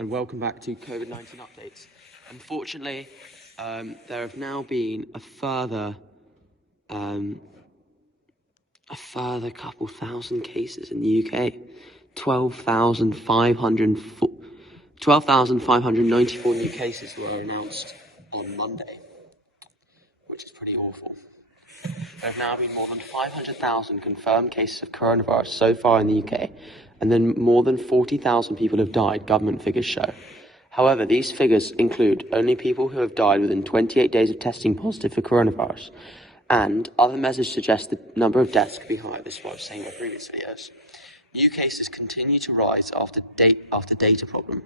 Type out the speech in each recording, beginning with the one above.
and welcome back to COVID-19 updates. Unfortunately, there have now been a further couple thousand cases in the UK. 12,594 new cases were announced on Monday, which is pretty awful. There have now been more than 500,000 confirmed cases of coronavirus so far in the UK, and then more than 40,000 people have died, government figures show. However, these figures include only people who have died within 28 days of testing positive for coronavirus, and other measures suggest the number of deaths could be higher. This is what I was saying in my previous videos. New cases continue to rise after data problem.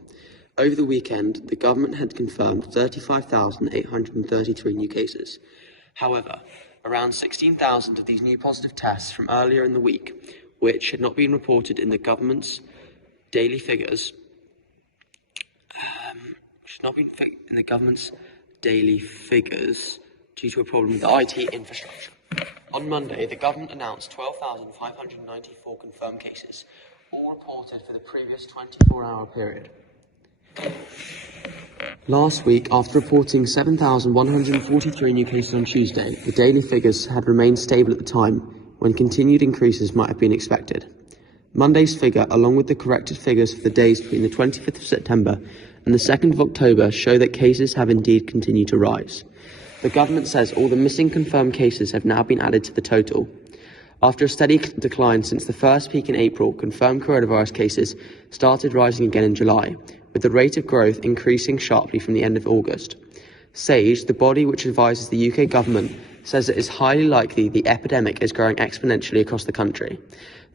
Over the weekend, the government had confirmed 35,833 new cases. However, around 16,000 of these new positive tests from earlier in the week, which had not been reported in the government's daily figures, due to a problem with the IT infrastructure. On Monday, the government announced 12,594 confirmed cases, all reported for the previous 24-hour period. Last week, after reporting 7,143 new cases on Tuesday, the daily figures had remained stable at the time, when continued increases might have been expected. Monday's figure, along with the corrected figures for the days between the 25th of September and the 2nd of October, show that cases have indeed continued to rise. The government says all the missing confirmed cases have now been added to the total. After a steady decline since the first peak in April, confirmed coronavirus cases started rising again in July, with the rate of growth increasing sharply from the end of August. SAGE, the body which advises the UK government, says it is highly likely the epidemic is growing exponentially across the country.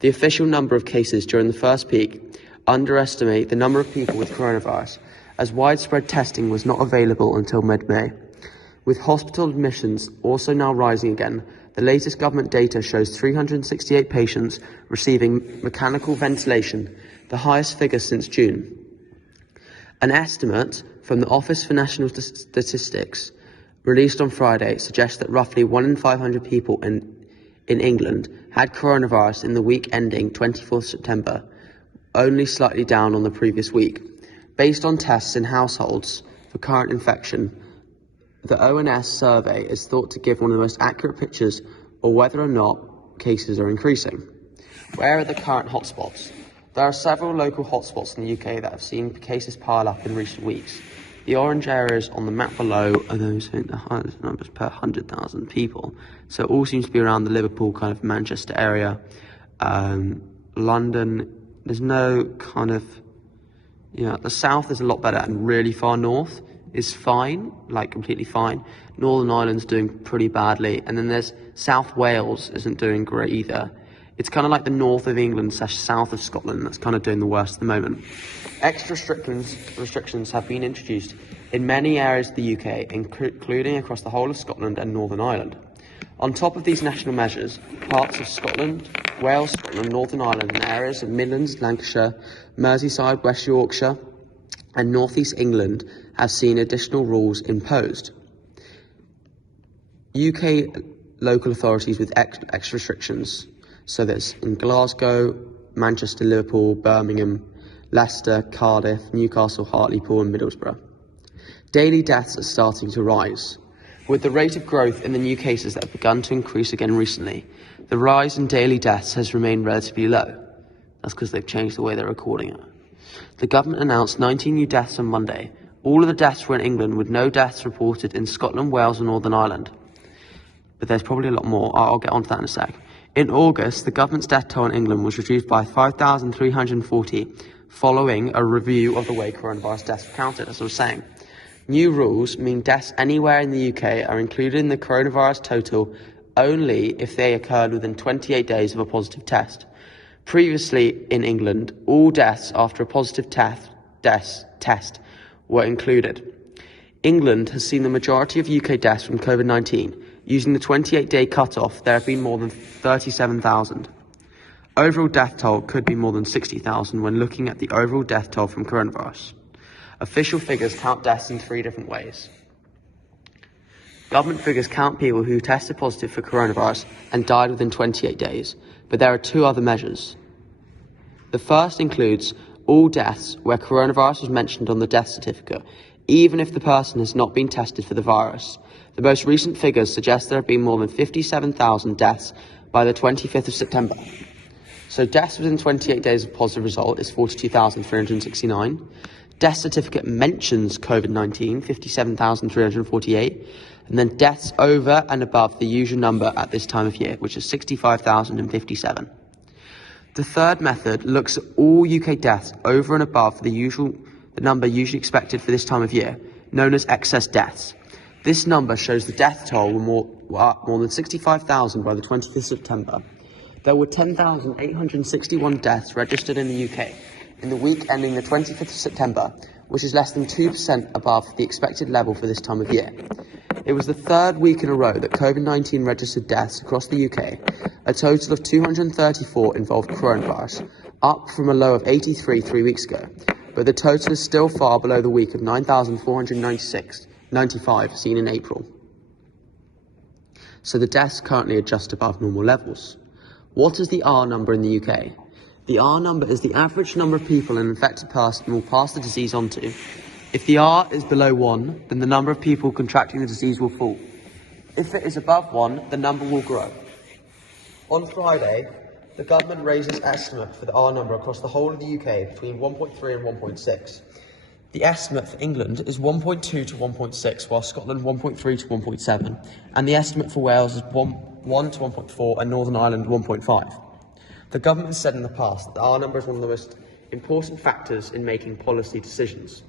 The official number of cases during the first peak underestimate the number of people with coronavirus, as widespread testing was not available until mid-May. With hospital admissions also now rising again, the latest government data shows 368 patients receiving mechanical ventilation, the highest figure since June. An estimate from the Office for National Statistics, released on Friday, suggests that roughly 1 in 500 people in England had coronavirus in the week ending 24th September, only slightly down on the previous week. Based on tests in households for current infection, the ONS survey is thought to give one of the most accurate pictures of whether or not cases are increasing. Where are the current hotspots? There are several local hotspots in the UK that have seen cases pile up in recent weeks. The orange areas on the map below are those who the highest numbers per 100,000 people. So it all seems to be around the Liverpool, kind of Manchester area. London, there's no kind of, the south is a lot better, and really far north is fine, like completely fine. Northern Ireland's doing pretty badly, and then there's South Wales isn't doing great either. It's kind of like the north of England / south of Scotland that's kind of doing the worst at the moment. Extra restrictions have been introduced in many areas of the UK, including across the whole of Scotland and Northern Ireland. On top of these national measures, parts of Scotland, Wales, Scotland, Northern Ireland, and areas of Midlands, Lancashire, Merseyside, West Yorkshire, and North East England have seen additional rules imposed. UK local authorities with extra restrictions, so that's in Glasgow, Manchester, Liverpool, Birmingham, Leicester, Cardiff, Newcastle, Hartlepool, and Middlesbrough. Daily deaths are starting to rise. With the rate of growth in the new cases that have begun to increase again recently, the rise in daily deaths has remained relatively low. That's because they've changed the way they're recording it. The government announced 19 new deaths on Monday. All of the deaths were in England, with no deaths reported in Scotland, Wales, and Northern Ireland. But there's probably a lot more. I'll get onto that in a sec. In August, the government's death toll in England was reduced by 5,340 following a review of the way coronavirus deaths were counted, as I was saying. New rules mean deaths anywhere in the UK are included in the coronavirus total only if they occurred within 28 days of a positive test. Previously in England, all deaths after a positive test were included. England has seen the majority of UK deaths from COVID-19. Using the 28-day cutoff, there have been more than 37,000. Overall death toll could be more than 60,000 when looking at the overall death toll from coronavirus. Official figures count deaths in 3 different ways. Government figures count people who tested positive for coronavirus and died within 28 days, but there are 2 other measures. The first includes all deaths where coronavirus was mentioned on the death certificate, even if the person has not been tested for the virus. The most recent figures suggest there have been more than 57,000 deaths by the 25th of September. So deaths within 28 days of positive result is 42,369. Death certificate mentions COVID-19, 57,348. And then deaths over and above the usual number at this time of year, which is 65,057. The third method looks at all UK deaths over and above the number usually expected for this time of year, known as excess deaths. This number shows the death toll were more than 65,000 by the 20th of September. There were 10,861 deaths registered in the UK in the week ending the 25th of September, which is less than 2% above the expected level for this time of year. It was the third week in a row that COVID-19 registered deaths across the UK. A total of 234 involved coronavirus, up from a low of 83 3 weeks ago. But the total is still far below the week of 9,495 seen in April. So the deaths currently are just above normal levels. What is the R number in the UK? The R number is the average number of people an infected person will pass the disease on to. If the R is below 1, then the number of people contracting the disease will fall. If it is above 1, the number will grow. On Friday, the government raised its estimate for the R number across the whole of the UK between 1.3 and 1.6. The estimate for England is 1.2 to 1.6, while Scotland 1.3 to 1.7, and the estimate for Wales is 1 to 1.4 and Northern Ireland 1.5. The government has said in the past that the R number is one of the most important factors in making policy decisions.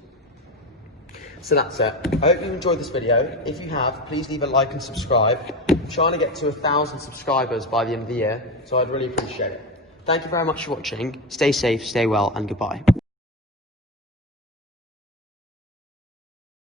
So that's it. I hope you enjoyed this video. If you have, please leave a like and subscribe. I'm trying to get to 1,000 subscribers by the end of the year, so I'd really appreciate it. Thank you very much for watching. Stay safe, stay well, and goodbye.